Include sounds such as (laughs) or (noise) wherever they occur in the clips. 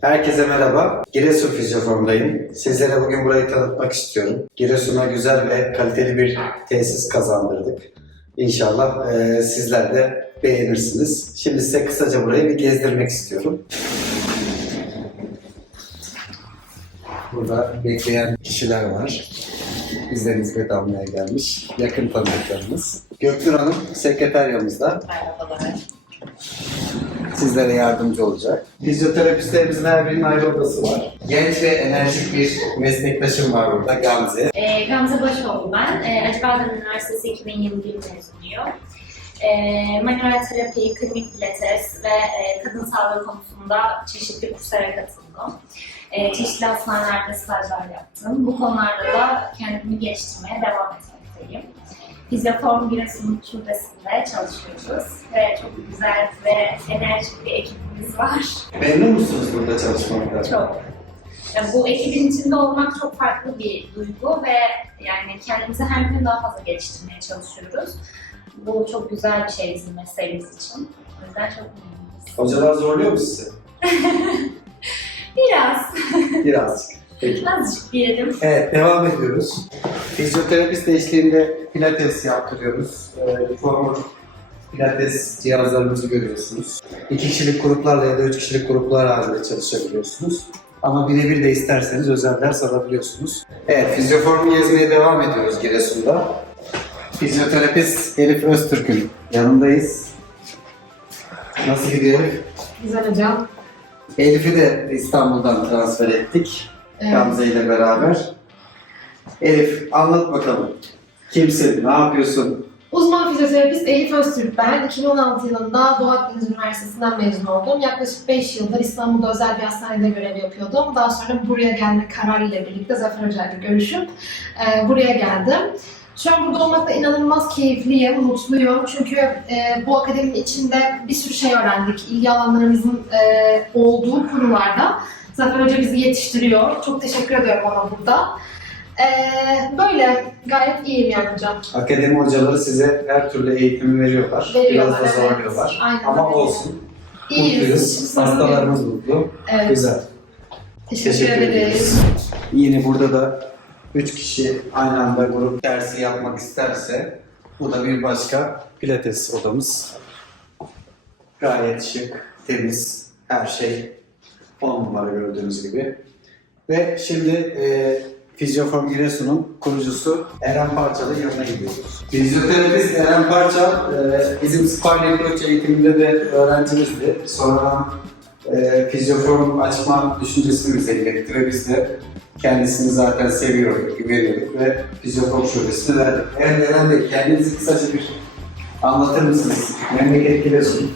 Herkese merhaba. Giresun Fizyoform'dayım. Sizlere bugün burayı tanıtmak istiyorum. Giresun'a güzel ve kaliteli bir tesis kazandırdık. İnşallah eee, sizler de beğenirsiniz. Şimdi size kısaca burayı bir gezdirmek istiyorum. Burada bekleyen kişiler var. Bizden hizmet almaya gelmiş. Yakın tanıdıklarımız. Göknur Hanım sekreteryamızda. Merhabalar. Sizlere yardımcı olacak. Fizyoterapistlerimizin her birinin ayrı odası var. Genç ve enerjik bir meslektaşım var burada Gamze. Ee, Gamze Başoğlu ben. Ee, Acıbadem Üniversitesi 2021 mezunuyum. Ee, manuel terapi, klinik pilates ve e, kadın sağlığı konusunda çeşitli kurslara katıldım. Ee, çeşitli hastanelerde stajlar yaptım. Bu konularda da kendimi geliştirmeye devam etmekteyim. Fizyoform Giresun Şubesi'nde çalışıyoruz ve çok güzel ve enerjik bir ekibimiz var. Memnun musunuz burada çalışmaktan? Çok. Yani bu ekibin içinde olmak çok farklı bir duygu ve yani kendimizi her gün daha fazla geliştirmeye çalışıyoruz. Bu çok güzel bir şey bizim mesleğimiz için. O yüzden çok mutluyuz. Hocalar zorluyor mu sizi? (laughs) Biraz, Birazcık. Peki. azıcık diyelim. Evet, devam ediyoruz. Fizyoterapist eşliğinde pilates yaptırıyoruz. Ee, Reformer pilates cihazlarımızı görüyorsunuz. İki kişilik gruplarla ya da üç kişilik gruplar halinde çalışabiliyorsunuz. Ama birebir de isterseniz özel ders alabiliyorsunuz. Evet, fizyoformu gezmeye devam ediyoruz Giresun'da. Fizyoterapist Elif Öztürk'ün yanındayız. Nasıl gidiyor Elif? Güzel hocam. Elif'i de İstanbul'dan transfer ettik. Evet. Gamze ile beraber. Elif anlat bakalım. Kimsin? Ne yapıyorsun? Uzman fizyoterapist Elif Öztürk ben. 2016 yılında Doğu Akdeniz Üniversitesi'nden mezun oldum. Yaklaşık 5 yıldır İstanbul'da özel bir hastanede görev yapıyordum. Daha sonra buraya gelme kararıyla birlikte Zafer Hoca ile görüşüp e, buraya geldim. Şu an burada olmakta inanılmaz keyifliyim, mutluyum. Çünkü e, bu akademinin içinde bir sürü şey öğrendik. İlgi alanlarımızın e, olduğu konularda. Zafer Hoca bizi yetiştiriyor. Çok teşekkür ediyorum ona burada. E, böyle gayet iyiyim yani hocam. Akademi hocaları size her türlü eğitimi veriyorlar. Veriyorlar, Biraz da evet. zorluyorlar. Aynen Ama öyle. olsun. İyiyiz. Mutluyuz. Hastalarımız mutlu. Evet. Güzel. Teşekkür, ederiz. Yine burada da 3 kişi aynı anda grup dersi yapmak isterse bu da bir başka pilates odamız. Gayet şık, temiz, her şey 10 numara gördüğünüz gibi. Ve şimdi e, Fizyoform Giresun'un kurucusu Eren Parçalı yanına gidiyoruz. Fizyoterapist Eren Parça e, bizim Spinal Coach eğitiminde de öğrencimizdi. Sonradan e, Fizyoform açma düşüncesini bize iletti ve biz de kendisini zaten seviyorduk, güveniyorduk ve Fizyoform şubesine verdik. Evet Eren Bey kendinizi kısaca bir anlatır mısınız? Memleket Giresun.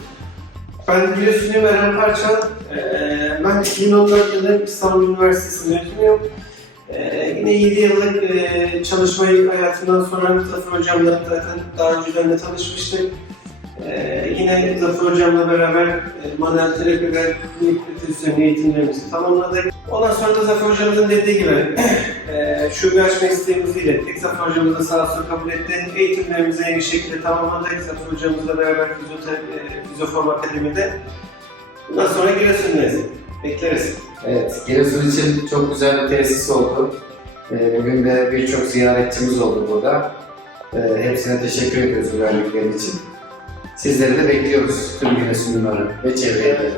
Ben Giresun'um Eren Parçal. Ee, ben 2014 yılında İstanbul Üniversitesi mezunuyum. Ee, yine 7 yıllık e, çalışma hayatından sonra Zafer Hocam'la zaten daha önceden de tanışmıştık. Ee, yine Zafer Hocam'la beraber e, manuel terapi ve klinik eğitimlerimizi tamamladık. Ondan sonra da Zafer Hocam'ın dediği gibi (clears throat) e, şube açma isteğimizi ilettik. Zafer Hocamız da sağ olsun kabul etti. Eğitimlerimizi en iyi şekilde tamamladık. Zafer Hocamızla beraber e, Fizyoform Akademi'de. Bundan sonra Giresun'dayız. Bekleriz. Evet, Giresun için çok güzel bir tesis oldu. Ee, Bugün de birçok ziyaretçimiz oldu burada. Ee, Hepsine teşekkür ediyoruz güvenlikleri için. Sizleri de bekliyoruz tüm Giresunluları ve çevreye.